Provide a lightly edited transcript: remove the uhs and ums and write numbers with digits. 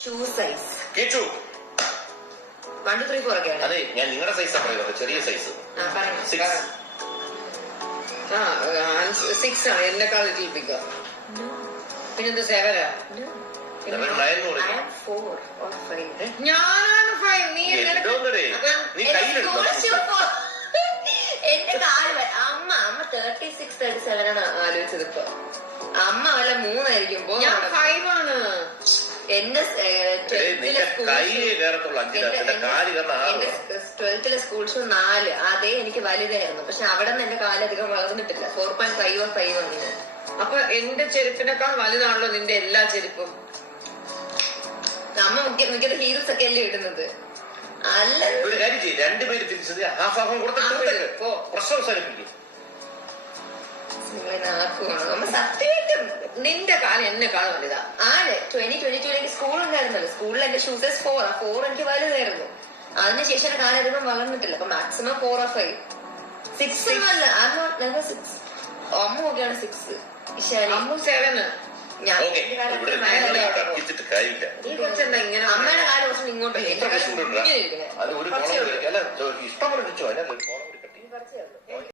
shoe size കേട്ടു 1 2 3 4 ഒക്കെ അതെ ഞാൻ നിങ്ങളുടെ സൈസ് പറയുന്നത് ചെറിയ സൈസ് 6 ആണ് എന്നെക്കാൾ ലിറ്റിൽ ബിഗർ പിന്നെന്ത് 7 ഞാനാണ് 5 നീ നീ കയ്യിലെടുത്തോ എന്റെ കാല് അമ്മ 36 37 ആണ് ആലോചിച്ചത് ഇപ്പൊ അമ്മ വല്ല 3 ആയിരിക്കുമ്പോ ഞാൻ 5 ആണ് എന്റെ 12th സ്കൂൾ ഷൂ 4 അതേ എനിക്ക് വലുതായിരുന്നു പക്ഷെ അവിടെ നിന്ന് എന്റെ കാലധികം വളർന്നിട്ടില്ല 4.5 or 5 ആണ് അപ്പൊ എന്റെ ചെരുപ്പിനേക്കാൾ വലുതാണല്ലോ നിന്റെ എല്ലാ ചെരുപ്പും അമ്മ മിക്കത് ഹീൽസ് ഒക്കെ അല്ലേ ഇടുന്നത് അല്ല ഒരു കാര്യം ചെയ്യും രണ്ടുപേര് തിരിച്ചത് ഹാഫ് കൊടുത്തിട്ട് പ്രശ്നം സാധിപ്പിക്കും നമ്മ സത്യമായിട്ടും നിന്റെ കാലം എന്നെക്കാൾ വലുതാ ആണ് 2022 എനിക്ക് സ്കൂൾ ഉണ്ടായിരുന്നല്ലോ സ്കൂളിൽ എന്റെ ഷൂസസ് 4 എനിക്ക് വലുതായിരുന്നു അതിനുശേഷം എന്റെ കാലം അധികം വളർന്നിട്ടില്ല അപ്പൊ മാക്സിമം 4 or 5 6 ഒന്നല്ല അമ്മ ഒക്കെയാണ് 6 അമ്മ 7 അമ്മയുടെ കാലം കുറച്ച് ഇങ്ങോട്ട് ഇഷ്ടം